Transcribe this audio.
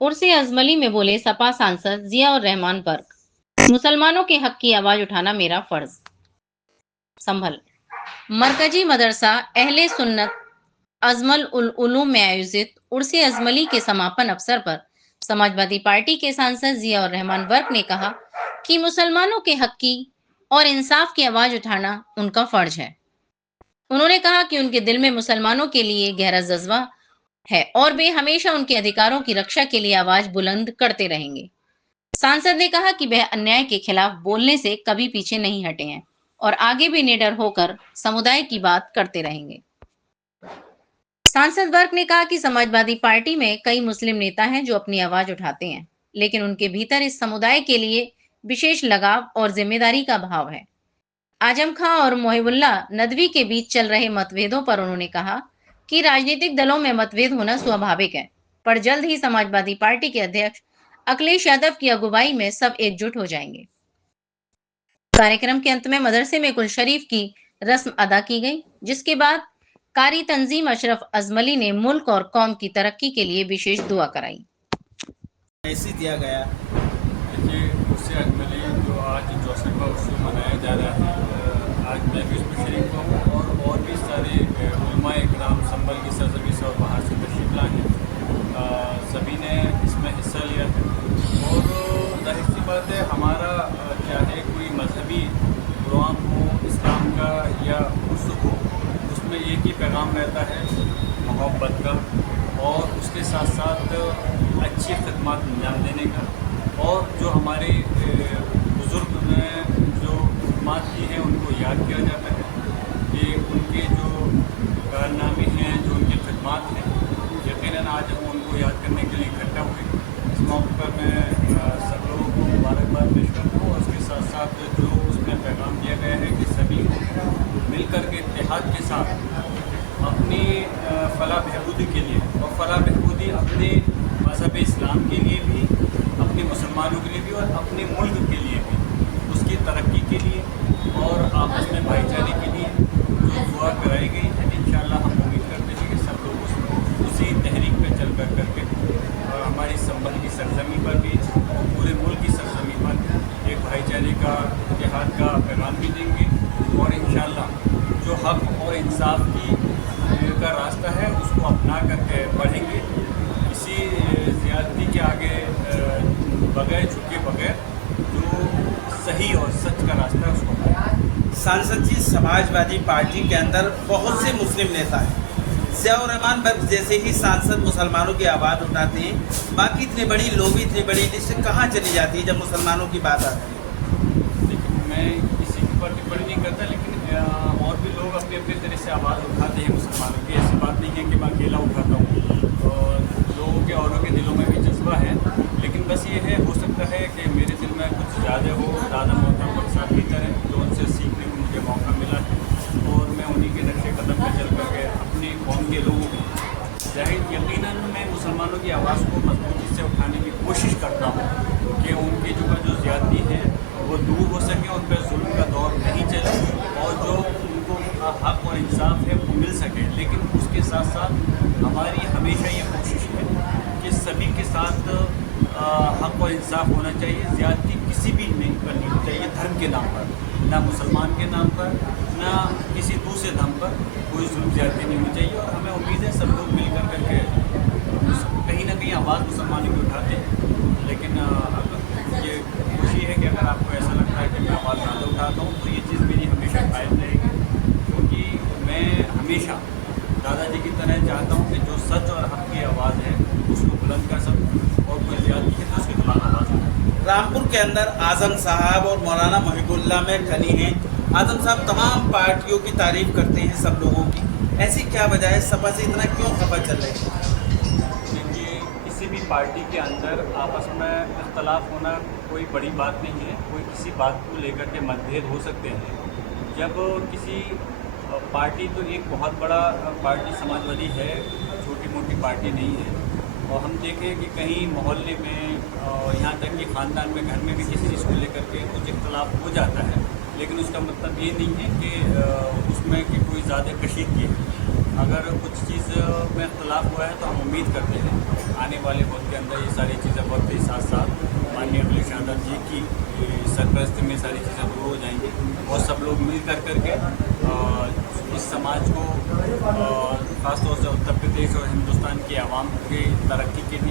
उर्स अजमली में बोले सपा सांसद जिया और रहमान बर्क, मुसलमानों के हक की आवाज उठाना मेरा फर्ज। संभल मरकजी मदरसा अहले सुन्नत अजमल उल उलूम में आयोजित उर्स अजमली के समापन अवसर पर समाजवादी पार्टी के सांसद जिया और रहमान बर्क ने कहा कि मुसलमानों के हक की और इंसाफ की आवाज उठाना उनका फर्ज है। उन्होंने कहा कि उनके दिल में मुसलमानों के लिए गहरा जज्बा है और वे हमेशा उनके अधिकारों की रक्षा के लिए आवाज बुलंद करते रहेंगे। सांसद ने कहा कि वह अन्याय के खिलाफ बोलने से कभी पीछे नहीं हटे हैं और आगे भी निडर होकर समुदाय की बात करते रहेंगे। सांसद वर्ग ने कहा कि समाजवादी पार्टी में कई मुस्लिम नेता हैं जो अपनी आवाज उठाते हैं, लेकिन उनके भीतर इस समुदाय के लिए विशेष लगाव और जिम्मेदारी का भाव है। आजम खां और मोहिबुल्ला नदवी के बीच चल रहे मतभेदों पर उन्होंने कहा कि राजनीतिक दलों में मतभेद होना स्वाभाविक है, पर जल्द ही समाजवादी पार्टी के अध्यक्ष अखिलेश यादव की अगुवाई में सब एकजुट हो जाएंगे। कार्यक्रम के अंत में मदरसे में कुल शरीफ की रस्म अदा की गई, जिसके बाद कारी तंजीम अशरफ अजमली ने मुल्क और कौम की तरक्की के लिए विशेष दुआ कराई। ऐसे दिया गया देखिए, उससे अजमली जो आज 64वां उत्सव मनाया जा रहा है, आज मैं भी उसमें शरीक हुआ हूँ और भी सारे उलमा इकराम संभल की सरजमी से और बाहर से तशरीफ लाए हैं। सभी ने इसमें हिस्सा लिया है और जाहिर सी बात है, हमारा चाहे कोई मजहबी प्रोग्राम हो इस्लाम का या उर्स हो, उसमें एक ही पैगाम रहता है मोहब्बत का और उसके साथ साथ अच्छी खदमात अंजाम देने का। और जो हमारे बुज़ुर्ग ने जो खदमात की हैं उनको याद किया जाता है कि उनके जो कारनामे हैं, जो उनकी खदमात हैं, यकीनन आज हम उनको याद करने के लिए इकट्ठा हुए। इस मौके पर मैं सब लोगों को मुबारकबाद पेश करता हूँ और उसके साथ साथ जो उसमें पैगाम दिया गया है कि सभी मिलकर के इत्तेहाद के साथ अपनी फलाह बहबूदी के लिए और फलाह बहबूदी अपने मज़हब इस्लाम के लिए भी, अपने मुसलमानों के लिए भी और अपने मुल्क के लिए भी, उसकी तरक्की के लिए और आपस में भाईचारे के लिए जो दुआ कराई गई है, इंशाअल्लाह हम उम्मीद करते हैं कि सब लोग उसी तहरीक पे चल कर करके और हमारी संभल की सरजमी पर भी और पूरे मुल्क की सरजमी पर एक भाईचारे का, इत्तेहाद का पैगाम भी देंगे और इंशाअल्लाह जो हक़ और इंसाफ की का रास्ता है उसको अपना करके बढ़ेंगे। किसी ज़्यादती के आगे बगैर झुके बगैर जो सही और सच का रास्ता है उसको अपनाएंगे। सांसद जी, समाजवादी पार्टी के अंदर बहुत से मुस्लिम नेता हैं। जिया और रहमान बर्क जैसे ही सांसद मुसलमानों की आवाज़ उठाते हैं, बाकी इतनी बड़ी लोबी, इतनी बड़ी लिस्ट कहाँ चली जाती है जब मुसलमानों की बात आती है? लेकिन मैं किसी की पर टिप्पणी नहीं करता, लेकिन और भी लोग अपने अपने तरह से आवाज़ उठाते हैं मुसलमानों की। ऐसी बात नहीं है कि मैं अकेला उठाता हूँ और लोगों के औरों के दिलों में भी जज्बा है, लेकिन बस ये है, हो सकता है कि मेरे दिल में कुछ ज़्यादा हो, दादा मोहतरम बख्शात भीतर है जो उनसे सीखने को मुझे मौका मिला है और मैं उन्हीं के नक्शे कदम पर चल करके अपनी कौम के लोगों को जाहिर यकीनन मैं मुसलमानों की आवाज़ को मजबूती से उठाने की कोशिश करता हूँ कि उनकी जो ज़्यादती है वो दूर हो सके, उन पर जुल्म का दौर नहीं चले और जो उनको हक़ और इंसाफ है वो मिल सके। लेकिन उसके साथ साथ हमारी हमेशा ये कोशिश है कि सभी के साथ हक़ और इंसाफ होना चाहिए। ज़्यादती किसी भी नहीं करनी चाहिए धर्म के नाम पर, ना मुसलमान के नाम पर, ना किसी दूसरे धर्म पर कोई जुल्म ज़्यादती नहीं होनी चाहिए। और हमें उम्मीद है सब लोग मिल कर करके कहीं ना कहीं आवाज़ मुसलमानों की उठाते हैं। लेकिन ये खुशी है कि अगर आपको ऐसा लगता है कि मैं आवाज़ ज़्यादा उठाता हूँ तो ये चीज़ मेरी हमेशा कायम रहेगी, क्योंकि मैं हमेशा दादाजी की तरह चाहता हूँ कि जो सच और हक़ की आवाज़ है उसको बुलंद कर सकूँ और कोई ज़्यादती है तो उसके खिलाफ आवाज़ उठाऊँ। रामपुर के अंदर आजम साहब और मौलाना मोहिबुल्ला में खनी हैं। आजम साहब तमाम पार्टियों की तारीफ करते हैं, सब लोगों की, ऐसी क्या वजह है, सपा से इतना क्यों खफा चल रही है? देखिए, किसी भी पार्टी के अंदर आपस में इख्तलाफ होना कोई बड़ी बात नहीं है। कोई किसी बात को लेकर के मतभेद हो सकते हैं। जब किसी पार्टी, तो एक बहुत बड़ा पार्टी समाजवादी है, छोटी मोटी पार्टी नहीं है। और हम देखें कि कहीं मोहल्ले में यहाँ तक कि ख़ानदान में, घर में भी किसी चीज़ को लेकर के कुछ इख्तलाफ हो जाता है, लेकिन उसका मतलब ये नहीं है कि उसमें कि कोई ज़्यादा कशीदगी है। अगर कुछ चीज़ में इख्तलाफ हुआ है तो हम उम्मीद करते हैं आने वाले वक्त के अंदर ये सारी चीज़ें वक्त के साथ साथ माननीय अखिलेश यादव जी की सरपरस्ती में सारी चीज़ें दूर हो जाएंगी और सब लोग मिल करके इस समाज को ख़ासतौर से उत्तर प्रदेश और हिंदुस्तान की आवाम की तरक्की के लिए